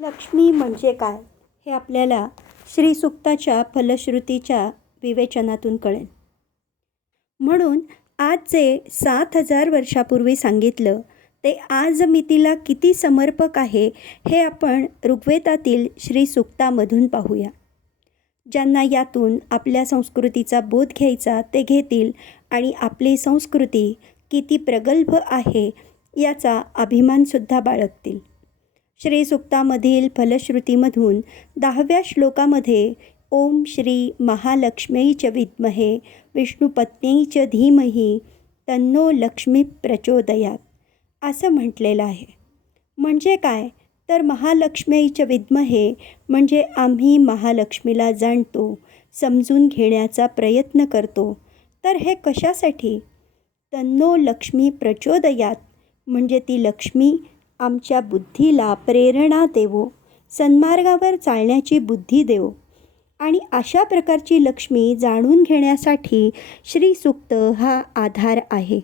लक्ष्मी म्हणजे काय हे आपल्याला श्री सूक्ताच्या फलश्रुतीच्या विवेचनातून कळेल. म्हणून आज जे 7,000 वर्षापूर्वी सांगितलं ते आज मितीला किती समर्पक आहे हे आपण ऋग्वेदातील श्री सूक्तामधून पाहूया. ज्यांना यातून आपल्या संस्कृतीचा बोध घ्यायचा ते घेतील आणि आपली संस्कृती किती प्रगल्भ आहे याचा अभिमानसुद्धा बाळगतील. श्री सूक्तामधील फलश्रुतीमधून 10व्या श्लोकामध्ये ओम श्री महालक्ष्म्यै च विद्महे विष्णुपत्न्यै च धीमहि तन्नो लक्ष्मी प्रचोदयात असं म्हटलेलं आहे. म्हणजे काय तर महालक्ष्म्यै च विद्महे म्हणजे आम्ही महालक्ष्मीला जाणतो, समजून घेण्याचा प्रयत्न करतो. तर हे कशासाठी? तन्नो लक्ष्मी प्रचोदयात म्हणजे ती लक्ष्मी आमच्या बुद्धीला प्रेरणा देवो, सन्मार्गावर चालण्याची बुद्धी देवो. आणि अशा प्रकारची लक्ष्मी जाणून घेण्यासाठी श्री सूक्त हा आधार आहे.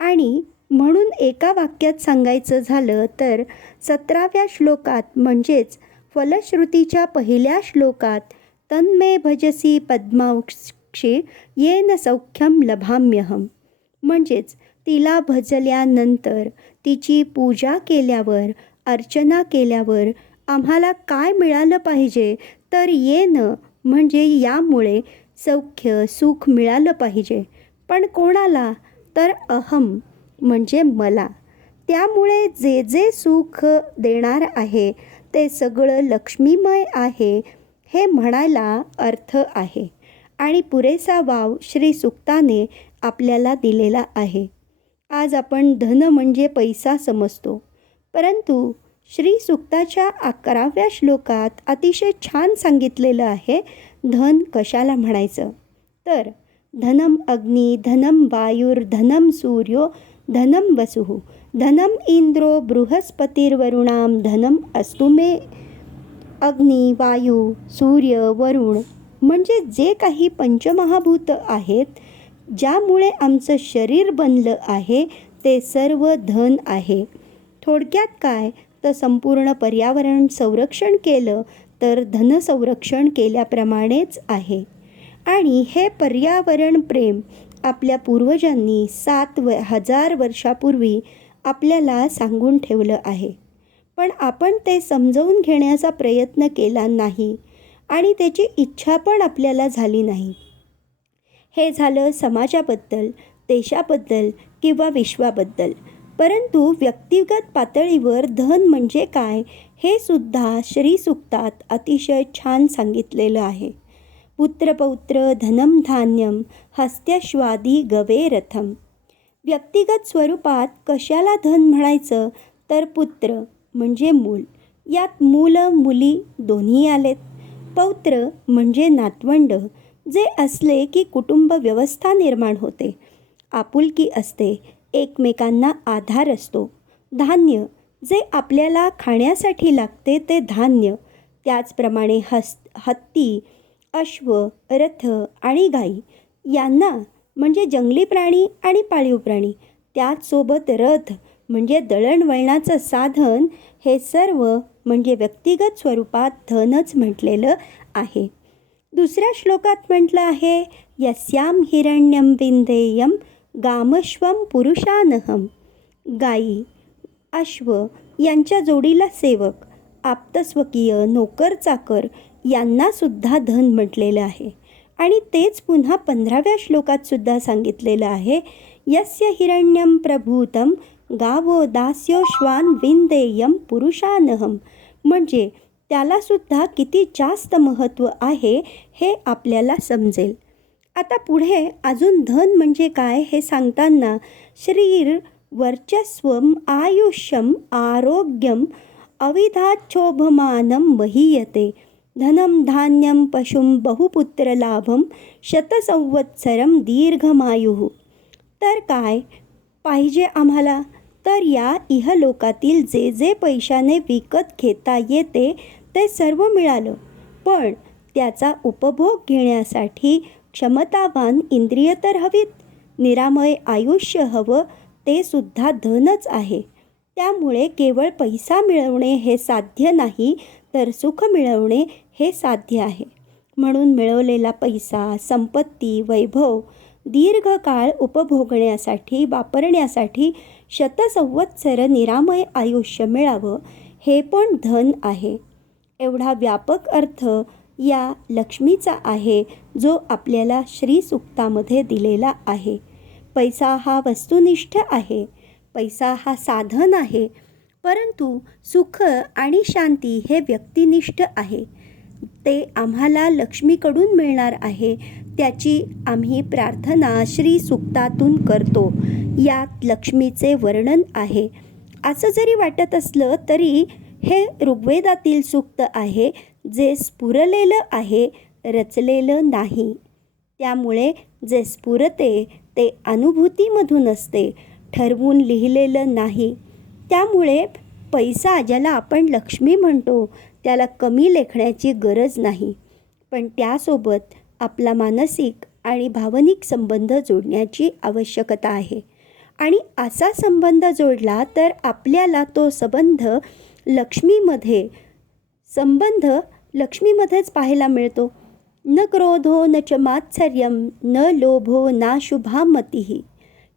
आणि म्हणून एका वाक्यात सांगायचं झालं तर 17व्या श्लोकात म्हणजेच फलश्रुतीच्या पहिल्या श्लोकात तन्मे भजसी पद्माक्षी येन सौख्यम लभाम्यहम म्हणजेच तिला भजल्यानंतर तिची पूजा केल्यावर अर्चना केल्यावर आम्हाला काय मिळालं पाहिजे तर येन म्हणजे यामुळे सौख्य सुख मिळालं पाहिजे. पण कोणाला तर अहम म्हणजे मला. त्यामुळे जे जे सुख देणार आहे ते सगळं लक्ष्मीमय आहे हे म्हणायला अर्थ आहे. आणि पुरेसा वाव श्री सूक्ताने आपल्याला दिलेला आहे. आज आपण धन म्हणजे पैसा समजतो, परंतु श्री सूक्ताच्या 11व्या श्लोकात अतिशय छान सांगितलेलं आहे धन कशाला म्हणायचं. तर धनम अग्नी धनम वायुर धनम सूर्यो धनम वसुः धनम इंद्रो बृहस्पतिर्वरुणाम धनम अस्तु मे. अग्नी वायू सूर्य वरुण म्हणजे जे काही पंचमहाभूत आहेत, ज्यामुळे आमचं शरीर बनलं आहे ते सर्व धन आहे. थोडक्यात काय तर संपूर्ण पर्यावरण संरक्षण केलं तर धन संरक्षण केल्याप्रमाणेच आहे. आणि हे पर्यावरण प्रेम आपल्या पूर्वजांनी 7,000 वर्षापूर्वी आपल्याला सांगून ठेवलं आहे. पण आपण ते समजवून घेण्याचा प्रयत्न केला नाही आणि त्याची इच्छा पण आपल्याला झाली नाही. हे झालं समाजाबद्दल, देशाबद्दल किंवा विश्वाबद्दल. परंतु व्यक्तिगत पातळीवर धन म्हणजे काय हे सुद्धा श्री सूक्तात अतिशय छान सांगितलेलं आहे. पुत्रपौत्र धनम धान्यम हस्त्यश्वादी गवे रथम. व्यक्तिगत स्वरूपात कशाला धन म्हणायचं तर पुत्र म्हणजे मूल. यात मुलं मुली दोन्ही आलेत. पौत्र म्हणजे नातवंड, जे असले की कुटुंब व्यवस्था निर्माण होते, आपुलकी असते, एकमेकांना आधार असतो. धान्य जे आपल्याला खाण्यासाठी लागते ते धान्य. त्याचप्रमाणे हत्ती, अश्व, रथ आणि गाई यांना म्हणजे जंगली प्राणी आणि पाळीव प्राणी. त्याचसोबत रथ म्हणजे दळणवळणाचं साधन. हे सर्व म्हणजे व्यक्तिगत स्वरूपात धनच म्हटलेलं आहे. दुसऱ्या श्लोकात म्हटलं आहे यस्याम हिरण्यम विंदेयम गामश्वम पुरुषानहम. गाई, अश्व यांच्या जोडीला सेवक, आप्तस्वकीय, नोकर चाकर यांनासुद्धा धन म्हटलेलं आहे. आणि तेच पुन्हा 15व्या श्लोकात सुद्धा सांगितलेलं आहे यस्य हिरण्यम प्रभूतम गावो दास्योश्वान विंदेयम पुरुषानहम. म्हणजे त्यालासुद्धा किती जास्त महत्त्व आहे हे आपल्याला समजेल. आता पुढे अजून धन म्हणजे काय हे सांगताना शरीर, वर्चस्वम, आयुष्यम, आरोग्यम, अविधाच्छोभमानं महीयते. धनम धान्यम पशुं बहुपुत्रलाभम शतसंवत्सरम दीर्घमायुः. तर काय पाहिजे आम्हाला तर या इहलोकातील जे जे पैशाने विकत घेता येते ते सर्व मिळालं, पण त्याचा उपभोग घेण्यासाठी क्षमतावान इंद्रिय तर हवीत. निरामय आयुष्य हवं, ते सुद्धा धनच आहे. त्यामुळे केवळ पैसा मिळवणे हे साध्य नाही, तर सुख मिळवणे हे साध्य आहे. म्हणून मिळवलेला पैसा, संपत्ती, वैभव दीर्घकाळ उपभोगण्यासाठी, वापरण्यासाठी शतसंवत्सर निरामय आयुष्य मिळावं, हे पण धन आहे. एवढा व्यापक अर्थ या लक्ष्मीचा आहे, जो आपल्याला श्रीसूक्तामध्ये दिलेला आहे. पैसा हा वस्तुनिष्ठ आहे, पैसा हा साधन आहे, परंतु सुख आणि शांती हे व्यक्तिनिष्ठ आहे. ते आम्हाला लक्ष्मीकडून मिळणार आहे, त्याची आम्ही प्रार्थना श्रीसूक्तातून करतो. यात लक्ष्मीचे वर्णन आहे. असं जरी वाटत असलं तरी हे ऋग्वेदातील सूक्त आहे, जे स्फुरलेलं आहे, रचलेलं नाही. त्यामुळे जे स्फुरते ते अनुभूतीमधून असते, ठरवून लिहिलेलं नाही. त्यामुळे पैसा, ज्याला आपण लक्ष्मी म्हणतो, त्याला कमी लेखण्याची गरज नाही. पण त्यासोबत आपला मानसिक आणि भावनिक संबंध जोडण्याची आवश्यकता आहे. आणि असा संबंध जोडला तर आपल्याला तो संबंध लक्ष्मीमध्येच पाहायला मिळतो. न क्रोधो न च मात्सर्यम न लोभो ना शुभा मतिः.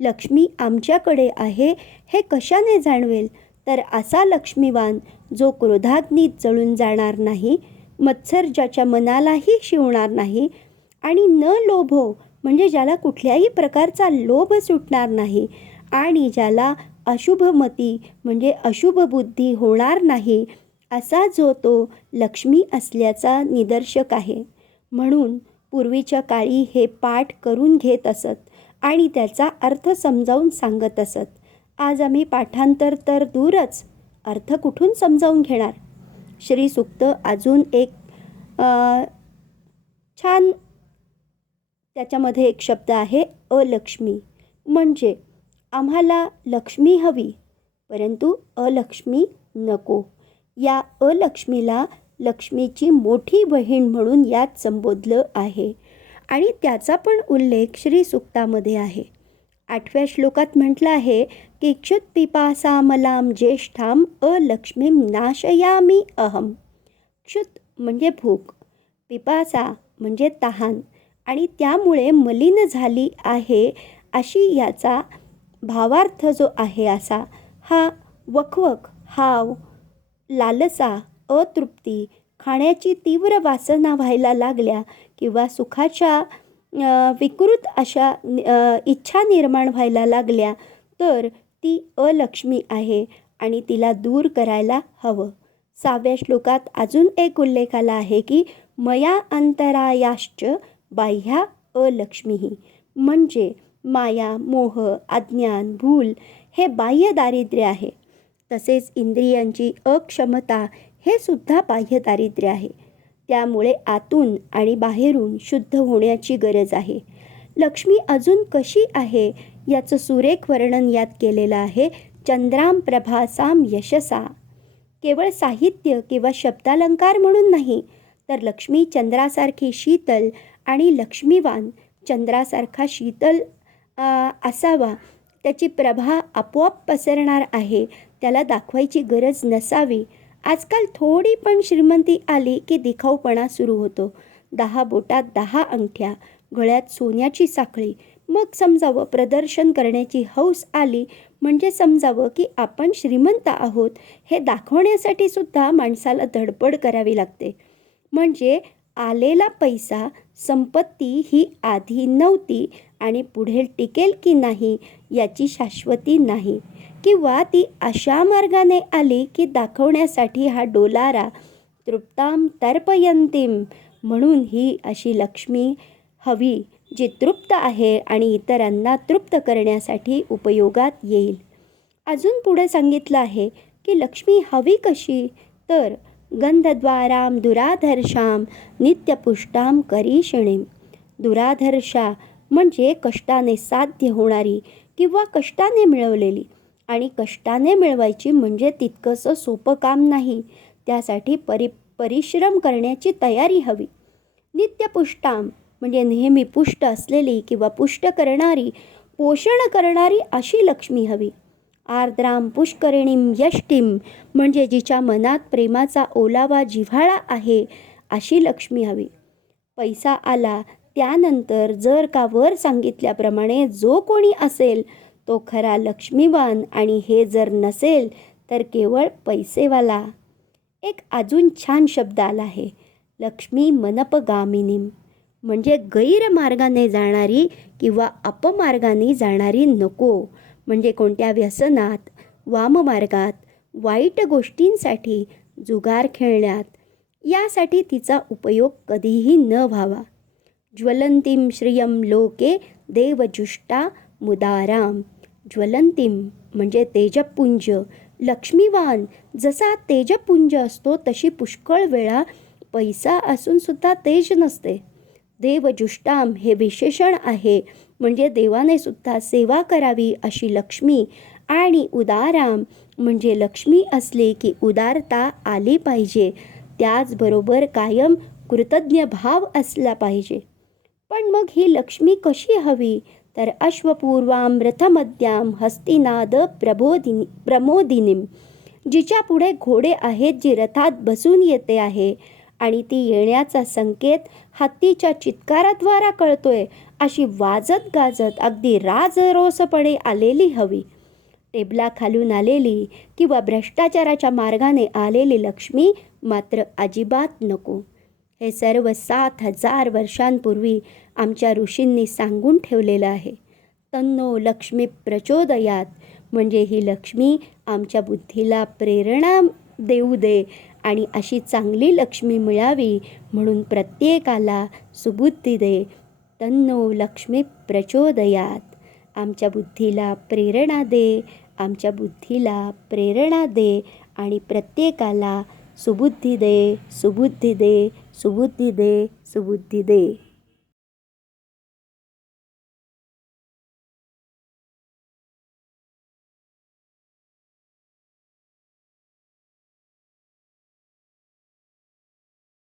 लक्ष्मी आमच्याकडे आहे हे कशाने जाणवेल, तर असा लक्ष्मीवान जो क्रोधाग्नीत जळून जाणार नाही, मत्सर ज्याच्या मनालाही शिवणार नाही, आणि न लोभो म्हणजे ज्याला कुठल्याही प्रकारचा लोभ सुटणार नाही, आणि ज्याला अशुभमती म्हणजे अशुभ बुद्धी होणार नाही, असा जो तो लक्ष्मी असल्याचा निदर्शक आहे. म्हणून पूर्वीच्या काळी हे पाठ करून घेत असत आणि त्याचा अर्थ समजावून सांगत असत. आज आम्ही पाठांतर तर दूरच, अर्थ कुठून समजावून घेणार. श्रीसूक्त अजून एक छान, त्याच्यामध्ये एक शब्द आहे अलक्ष्मी. म्हणजे आम्हाला लक्ष्मी हवी, परंतु अलक्ष्मी नको. या अलक्ष्मीला लक्ष्मीची मोठी बहीण म्हणून यात संबोधलं आहे. आणि त्याचा पण उल्लेख श्रीसूक्तामध्ये आहे. 8व्या श्लोकात म्हटलं आहे की क्षुत्पिपासामलां ज्येष्ठां अलक्ष्मीं नाशयामि अहम. क्षुत म्हणजे भूक, पिपासा म्हणजे तहान, आणि त्यामुळे मलिन झाली आहे अशी याचा भावार्थ जो आहे असा हा वखवक, हाव, लालसा, अतृप्ती, खाण्याची तीव्र वासना व्हायला लागल्या किंवा सुखाच्या विकृत अशा इच्छा निर्माण व्हायला लागल्या तर ती अलक्ष्मी आहे आणि तिला दूर करायला हवं. 6व्या श्लोकात अजून एक उल्लेख आला आहे की मया अंतरायाश्च बाह्या अलक्ष्मीः. म्हणजे माया, मोह, अज्ञान, भूल हे बाह्य दारिद्र्य आहे. तसेच इंद्रियांची अक्षमता हे सुद्धा बाह्य दारिद्र्य आहे. त्यामुळे आतून आणि बाहेरून शुद्ध होण्याची गरज आहे. लक्ष्मी अजून कशी आहे याचं सुरेख वर्णन यात केलेलं आहे. चंद्राम प्रभासाम यशसा. केवळ साहित्य किंवा शब्दालंकार म्हणून नाही, तर लक्ष्मी चंद्रासारखी शीतल आणि लक्ष्मीवान चंद्रासारखा शीतल असावा. त्याची प्रभा आपोआप पसरणार आहे, त्याला दाखवायची गरज नसावी. आजकाल थोडी पण श्रीमंती आली की दिखाऊपणा सुरू होतो. 10 बोटात 10 अंगठ्या, गळ्यात सोन्याची साखळी, मग समजावं प्रदर्शन करण्याची हौस आली म्हणजे समजावं की आपण श्रीमंत आहोत. हे दाखवण्यासाठी सुद्धा माणसाला धडपड करावी लागते. म्हणजे आलेला पैसा, संपत्ती ही आधी नव्हती आणि पुढे टिकेल की नाही याची शाश्वती नाही, किंवा ती अशा मार्गाने आली की दाखवण्यासाठी हा डोलारा. तृप्ताम तर्पयंतीम. म्हणून ही अशी लक्ष्मी हवी जी तृप्त आहे आणि इतरांना तृप्त करण्यासाठी उपयोगात येईल. अजून पुढे सांगितलं आहे की लक्ष्मी हवी कशी, तर गंधद्वाराम दुराधर्षाम नित्यपुष्टाम करीषिणीम. दुराधर्षा म्हणजे कष्टाने साध्य होणारी किंवा कष्टाने मिळवलेली, आणि कष्टाने मिळवायची म्हणजे तितकंसं सोपं काम नाही. त्यासाठी परिश्रम करण्याची तयारी हवी. नित्यपुष्टाम म्हणजे नेहमी पुष्ट असलेली किंवा पुष्ट करणारी, पोषण करणारी अशी लक्ष्मी हवी. आर्द्राम पुष्करिणीम यष्टीम म्हणजे जिच्या मनात प्रेमाचा ओलावा जिव्हाळा आहे अशी लक्ष्मी हवी. पैसा आला त्यानंतर जर का वर सांगितल्याप्रमाणे जो कोणी असेल तो खरा लक्ष्मीवान आणि हे जर नसेल तर केवळ पैसेवाला. एक अजून छान शब्द आला आहे, लक्ष्मी मनपगामिनीम म्हणजे गैरमार्गाने जाणारी किंवा अपमार्गाने जाणारी नको. म्हणजे कोणत्या व्यसनात, वाममार्गात, वाईट गोष्टींसाठी, जुगार खेळण्यात यासाठी तिचा उपयोग कधीही न व्हावा. ज्वलंतीम श्रियम लोके देवजुष्टा मुदाराम. ज्वलंतीम म्हणजे तेजपुंज, लक्ष्मीवान जसा तेजपुंज असतो तशी पुष्कळ वेळा पैसा असूनसुद्धा तेज नसते. देवजुष्टाम हे विशेषण आहे, म्हणजे देवाने सुद्धा सेवा करावी अशी लक्ष्मी. आणि उदाराम म्हणजे लक्ष्मी असली की उदारता आली पाहिजे, त्याचबरोबर कायम कृतज्ञ भाव असला पाहिजे. पण मग ही लक्ष्मी कशी हवी तर अश्वपूर्वाम रथमद्याम हस्तिनाद प्रमोदिनीम, जिच्या पुढे घोडे आहेत, जी रथात बसून येते आहे आणि ती येण्याचा संकेत हत्तीच्या चित्काराद्वारा कळतोय अशी वाजत गाजत अगदी राजरोसपणे आलेली हवी. टेबलाखालून आलेली किंवा भ्रष्टाचाराच्या मार्गाने आलेली लक्ष्मी मात्र अजिबात नको. हे सर्व 7,000 वर्षांपूर्वी आमच्या ऋषींनी सांगून ठेवलेलं आहे. तन्नो लक्ष्मी प्रचोदयात म्हणजे ही लक्ष्मी आमच्या बुद्धीला प्रेरणा देऊ दे आणि अशी चांगली लक्ष्मी मिळावी म्हणून प्रत्येकाला सुबुद्धी दे. तन्नो लक्ष्मी प्रचोदयात. आमच्या बुद्धीला प्रेरणा दे, आमच्या बुद्धीला प्रेरणा दे आणि प्रत्येकाला सुबुद्धी दे, सुबुद्धी दे, सुबुद्धी दे, सुबुद्धी दे.